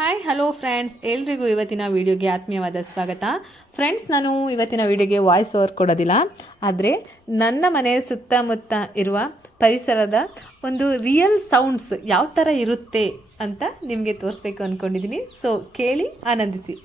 Hi hello friends, ಎಲ್ರಿಗೂ ಇವತ್ತಿನ ವಿಡಿಯೋಗೆ ಆತ್ಮೀಯವಾದ ಸ್ವಾಗತ. ಫ್ರೆಂಡ್ಸ್, ನಾನು ಇವತ್ತಿನ ವಿಡಿಯೋಗೆ ವಾಯ್ಸ್ ಓವರ್ ಕೊಡೋದಿಲ್ಲ, ಆದರೆ ನನ್ನ ಮನೆಯ ಸುತ್ತಮುತ್ತ ಇರುವ ಪರಿಸರದ ಒಂದು ರಿಯಲ್ ಸೌಂಡ್ಸ್ ಯಾವ ಥರ ಇರುತ್ತೆ ಅಂತ ನಿಮಗೆ ತೋರಿಸ್ಬೇಕು ಅಂದ್ಕೊಂಡಿದ್ದೀನಿ. ಸೊ ಕೇಳಿ ಆನಂದಿಸಿ.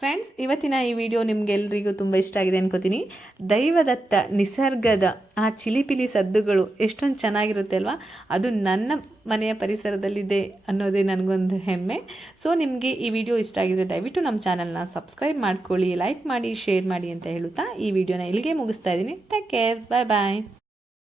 ಫ್ರೆಂಡ್ಸ್, ಇವತ್ತಿನ ಈ ವಿಡಿಯೋ ನಿಮಗೆಲ್ಲರಿಗೂ ತುಂಬ ಇಷ್ಟ ಆಗಿದೆ ಅನ್ಕೋತೀನಿ. ದೈವದತ್ತ ನಿಸರ್ಗದ ಆ ಚಿಲಿಪಿಲಿ ಸದ್ದುಗಳು ಎಷ್ಟೊಂದು ಚೆನ್ನಾಗಿರುತ್ತೆ ಅಲ್ವಾ? ಅದು ನನ್ನ ಮನೆಯ ಪರಿಸರದಲ್ಲಿದೆ ಅನ್ನೋದೇ ನನಗೊಂದು ಹೆಮ್ಮೆ. ಸೊ ನಿಮಗೆ ಈ ವಿಡಿಯೋ ಇಷ್ಟ ಆಗಿದ್ರೆ ದಯವಿಟ್ಟು ನಮ್ಮ ಚಾನಲ್ನ ಸಬ್ಸ್ಕ್ರೈಬ್ ಮಾಡ್ಕೊಳ್ಳಿ, ಲೈಕ್ ಮಾಡಿ, ಶೇರ್ ಮಾಡಿ ಅಂತ ಹೇಳುತ್ತಾ ಈ ವಿಡಿಯೋನ ಇಲ್ಲಿಗೆ ಮುಗಿಸ್ತಾ ಇದ್ದೀನಿ. ಟೇಕ್ ಕೇರ್, ಬಾಯ್ ಬಾಯ್.